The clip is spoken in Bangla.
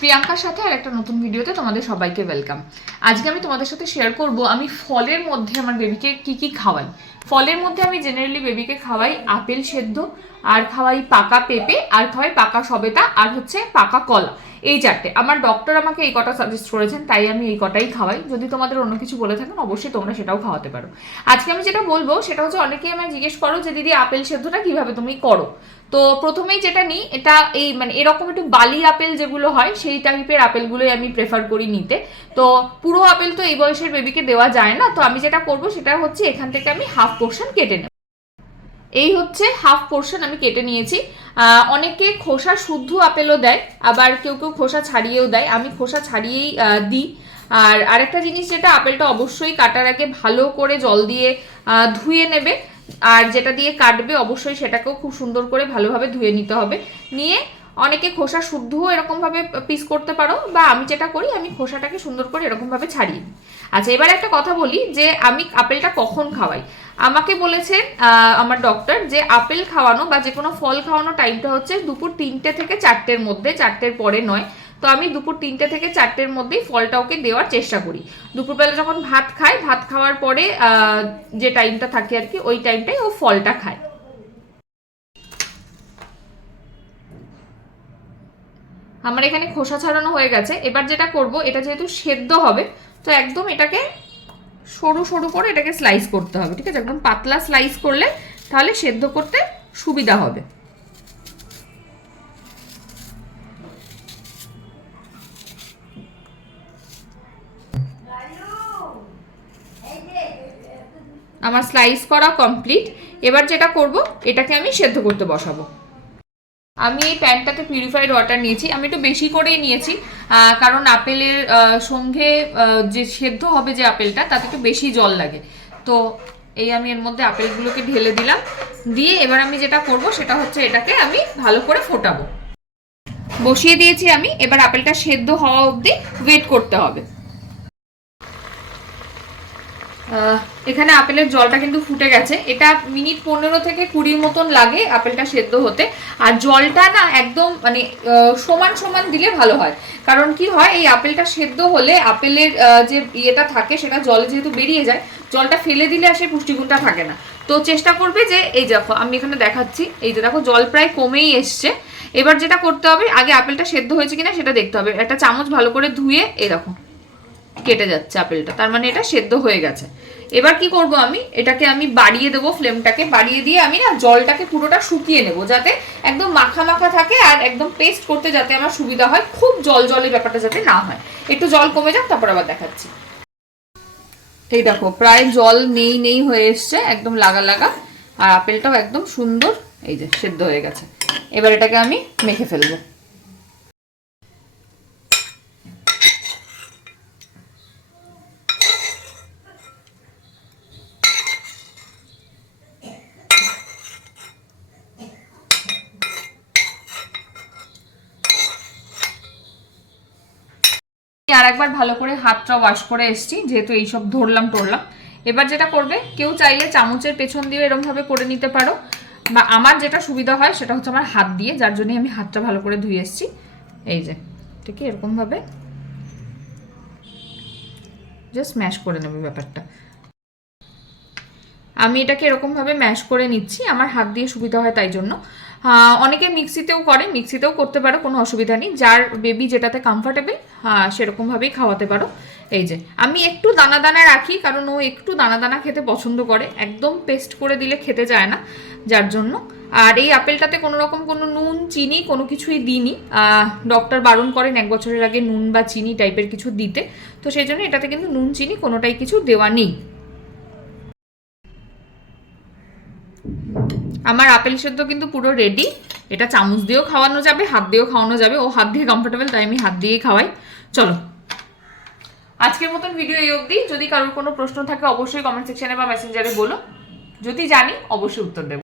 প্রিয়াঙ্কার সাথে আর একটা নতুন ভিডিওতে তোমাদের সবাইকে ওয়েলকাম। আজকে আমি তোমাদের সাথে শেয়ার করব আমি ফলের মধ্যে আমার বেবিকে কি কি খাওয়াই। ফলের মধ্যে আমি জেনারেলি বেবিকে খাওয়াই আপেল সেদ্ধ, আর খাওয়াই পাকা পেঁপে, আর খাওয়াই পাকা সবেদা, আর হচ্ছে পাকা কলা। এই চারটে আমার ডক্টর আমাকে এই কটা সাজেস্ট করেছেন, তাই আমি এই কটাই খাওয়াই। যদি তোমাদের অন্য কিছু বলে থাকেন অবশ্যই তোমরা সেটাও খাওয়াতে পারো। আজকে আমি যেটা বলবো সেটা হচ্ছে, অনেকেই আমায় জিজ্ঞেস করো যে দিদি আপেল সেদ্ধটা কিভাবে তুমি করো। তো প্রথমেই যেটা নিই, এটা এই মানে এরকম একটু বালি আপেল যেগুলো হয় সেই টাইপের আপেলগুলোই আমি প্রেফার করি নিতে। তো পুরো আপেল তো এই বয়সের বেবিকে দেওয়া যায় না, তো আমি যেটা করব সেটা হচ্ছে এখান থেকে আমি হাফ পোর্শন কেটে নেব। এই হচ্ছে হাফ পোর্শন আমি কেটে নিয়েছি। অনেকে খোসা শুদ্ধ আপেলও দেয়, আবার কেউ কেউ খোসা ছাড়িয়েও দেয়, আমি খোসা ছাড়িয়েই দিই। আর আরেকটা জিনিস, যেটা আপেলটা অবশ্যই কাটার আগে ভালো করে জল দিয়ে ধুয়ে নেবে, আর যেটা দিয়ে কাটবে অবশ্যই সেটাকেও খুব সুন্দর করে ভালোভাবে ধুয়ে নিতে হবে। নিয়ে অনেকে খোসা শুদ্ধও এরকমভাবে পিস করতে পারো, বা আমি যেটা করি আমি খোসাটাকে সুন্দর করে এরকমভাবে ছাড়িয়ে নিই। আচ্ছা, এবার একটা কথা বলি যে আমি আপেলটা কখন খাওয়াই। আমাকে বলেছেন আমার ডক্টর যে আপেল খাওয়ানো বা যে কোনো ফল খাওয়ানো টাইমটা হচ্ছে দুপুর 3টে থেকে 4টের মধ্যে, 4টের পরে নয়। তো আমি দুপুর 3টে থেকে 4টের মধ্যেই ফলটা ওকে দেওয়ার চেষ্টা করি। দুপুরবেলা যখন ভাত খায়, ভাত খাওয়ার পরে যে টাইমটা থাকে আর কি, ওই টাইমটাই ও ফলটা খায়। আমার এখানে খোসা ছাড়ানো হয়ে গেছে। এবার যেটা করব, এটা যেহেতু সেদ্ধ হবে, তো একদম এটাকে সরু সরু করে এটাকে স্লাইস করতে হবে, ঠিক আছে? একদম পাতলা স্লাইস করলে তাহলে সেদ্ধ করতে সুবিধা হবে। আমার স্লাইস করা কমপ্লিট। এবার যেটা করব, এটাকে আমি সেদ্ধ করতে বসাবো। আমি এই প্যানটাতে পিউরিফাইড ওয়াটার নিয়েছি, আমি একটু বেশি করেই নিয়েছি, কারণ আপেলের সঙ্গে যে সেদ্ধ হবে যে আপেলটা, তাতে একটু বেশি জল লাগে। তো এই আমি এর মধ্যে আপেলগুলোকে ঢেলে দিলাম। দিয়ে এবার আমি যেটা করব সেটা হচ্ছে এটাকে আমি ভালো করে ফোটাবো। বসিয়ে দিয়েছি আমি, এবার আপেলটা সেদ্ধ হওয়া অবধি ওয়েট করতে হবে। এখানে আপেলের জলটা কিন্তু ফুটে গেছে। এটা মিনিট 15 থেকে 20 মতন লাগে আপেলটা সেদ্ধ হতে। আর জলটা না একদম মানে সমান সমান দিলে ভালো হয়। কারণ কি হয়, এই আপেলটা সেদ্ধ হলে আপেলের যে ইয়েটা থাকে সেটা জলে যেহেতু বেরিয়ে যায়, জলটা ফেলে দিলে আর সেই পুষ্টিগুণটা থাকে না। তো চেষ্টা করবে যে, এই দেখো আমি এখানে দেখাচ্ছি, এই যে দেখো জল প্রায় কমেই এসছে। এবার যেটা করতে হবে, আগে আপেলটা সেদ্ধ হয়েছে কিনা সেটা দেখতে হবে। একটা চামচ ভালো করে ধুয়ে এই দেখো কেটে যাচ্ছে আপেলটা, তার মানে এটা সেদ্ধ হয়ে গেছে। এবার কি করব, আমি এটাকে আমি বাড়িয়ে দেবো, ফ্লেমটাকে বাড়িয়ে দিয়ে আমি না জলটাকে পুরোটা শুকিয়ে নেব, যাতে একদম মাখা মাখা থাকে আর একদম পেস্ট করতে যাতে আমার সুবিধা হয়। খুব জল জলের ব্যাপারটা যাতে না হয়। একটু জল কমে যাক, তারপর আবার দেখাচ্ছি। এই দেখো প্রায় জল নেই নেই হয়ে এসছে, একদম লাগা লাগা, আর আপেলটাও একদম সুন্দর এই যে সেদ্ধ হয়ে গেছে। এবার এটাকে আমি মেখে ফেলবো। আর একবার ভালো করে হাতটা ওয়াশ করে এসছি, যেহেতু এইসব ধরলাম টরলাম। এবার যেটা করবে, কেউ চাইলে চামচের পেছন দিয়ে এরকম ভাবে করে নিতে পারো, বা আমার যেটা সুবিধা হয় সেটা হচ্ছে আমার হাত দিয়ে, যার জন্য আমি হাতটা ভালো করে ধুয়ে এসছি। এই যে ঠিক এরকম ভাবে জাস্ট ম্যাশ করে নেবে ব্যাপারটা। আমি এটাকে এরকমভাবে ম্যাশ করে নিচ্ছি, আমার হাত দিয়ে সুবিধা হয় তাই জন্য। অনেকে মিক্সিতেও করে, মিক্সিতেও করতে পারো, কোনো অসুবিধা নেই। যার বেবি যেটাতে কমফর্টেবল সেরকমভাবেই খাওয়াতে পারো। এই যে আমি একটু দানা দানা রাখি, কারণ ও একটু দানা দানা খেতে পছন্দ করে, একদম পেস্ট করে দিলে খেতে চায় না, যার জন্য। আর এই আপেলটাতে কোনো রকম কোনো নুন চিনি কোনো কিছুই দিইনি। ডক্টর বারণ করেন 1 বছরের আগে নুন বা চিনি টাইপের কিছু দিতে, তো সেই জন্য এটাতে কিন্তু নুন চিনি কোনোটাই কিছু দেওয়া নেই। আমার আপেল সেদ্ধ কিন্তু পুরো রেডি। এটা চামচ দিয়েও খাওয়ানো যাবে, হাত দিয়েও খাওয়ানো যাবে। ও হাত দিয়ে কমফোর্টেবল, তাই আমি হাত দিয়েই খাওয়াই। চলো, আজকের মতন ভিডিও এই অবধি। যদি কারোর কোনো প্রশ্ন থাকে অবশ্যই কমেন্ট সেকশনে বা মেসেঞ্জারে বলো, যদি জানি অবশ্যই উত্তর দেবো।